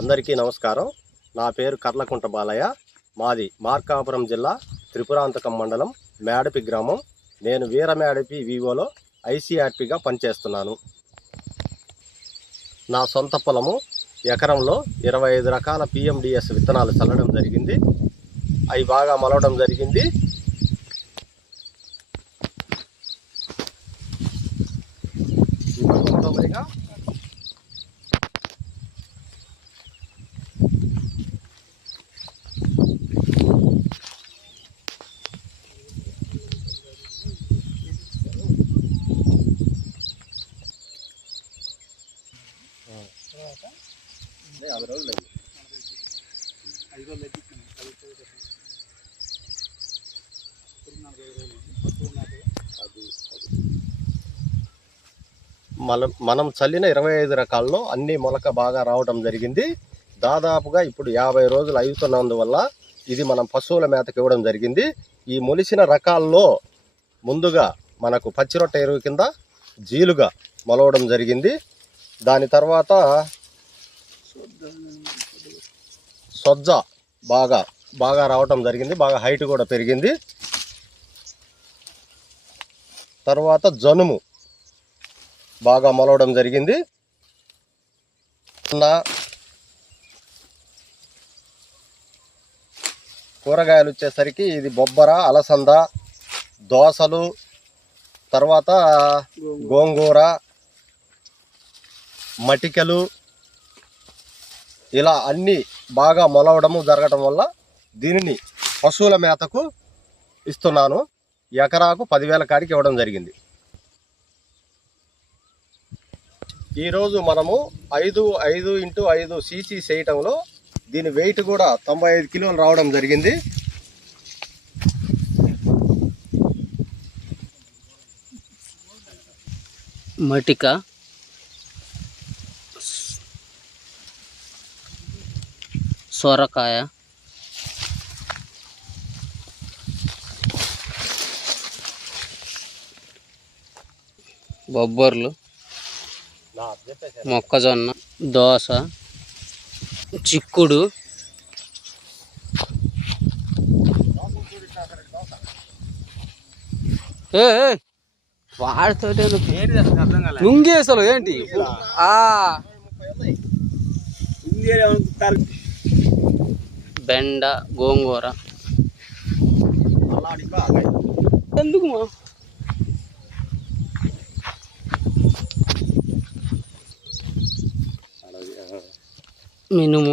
అందరికీ నమస్కారం. నా పేరు కర్లకుంట బాలయ్య. మాది మార్కాపురం జిల్లా త్రిపురాంతకం మండలం మేడపి గ్రామం. నేను వీరమేడపి వివోలో ఐసీఆర్పిగా పనిచేస్తున్నాను. నా సొంత పొలము ఎకరంలో 25 రకాల PMDS విత్తనాలు చల్లడం జరిగింది. అవి బాగా మొలవడం జరిగింది. మనం చల్లిన 25 రకాల్లో అన్ని మొలక బాగా రావడం జరిగింది. దాదాపుగా ఇప్పుడు 50 రోజులు అవుతున్నందువల్ల ఇది మనం పశువుల మేతకి ఇవ్వడం జరిగింది. ఈ మొలిసిన రకాల్లో ముందుగా మనకు పచ్చిరొట్ట ఎరువు కింద జీలుగా మొలవడం జరిగింది. దాని తర్వాత సొజ్జ బాగా రావటం జరిగింది. బాగా హైట్ కూడా పెరిగింది. తర్వాత జనుము బాగా మొలవడం జరిగింది. కూరగాయలు వచ్చేసరికి ఇది బొబ్బర, అలసంద, దోసలు, తర్వాత గోంగూర, మటికలు, ఇలా అన్నీ బాగా మొలవడము జరగటం వల్ల దీనిని పశువుల మేతకు ఇస్తున్నాను. ఎకరాకు 10,000 కాడికి ఇవ్వడం జరిగింది. ఈరోజు మనము 5x5 సీసీ చేయటంలో దీని వెయిట్ కూడా 95 కిలోలు రావడం జరిగింది. మటిక, సొరకాయ, బొబ్బర్లు, మొక్కజొన్న, దోస, చిక్కుడు, వాడితో లుంగి అసలు ఏంటి బెండ, గోంగూర ఎందుకు మా మినుము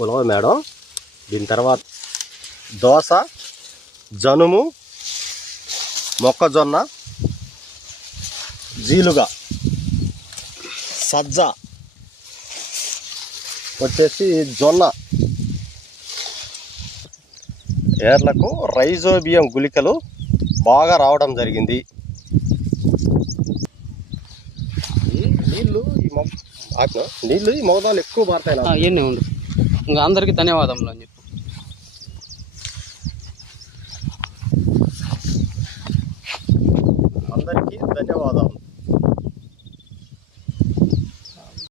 ఉలవ మేడం. దీని తర్వాత దోస, జనుము, మొక్కజొన్న, జీలుగా, సజ్జ వచ్చేసి జొన్న, ఏర్లకు రైజోబియం గుళికలు బాగా రావడం జరిగింది. నీళ్ళు ఈ మోదాలు ఎక్కువ మారుతాయి. అవన్నీ ఉండు. ఇంకా అందరికీ ధన్యవాదములు అని చెప్పు. అందరికీ ధన్యవాదాలు.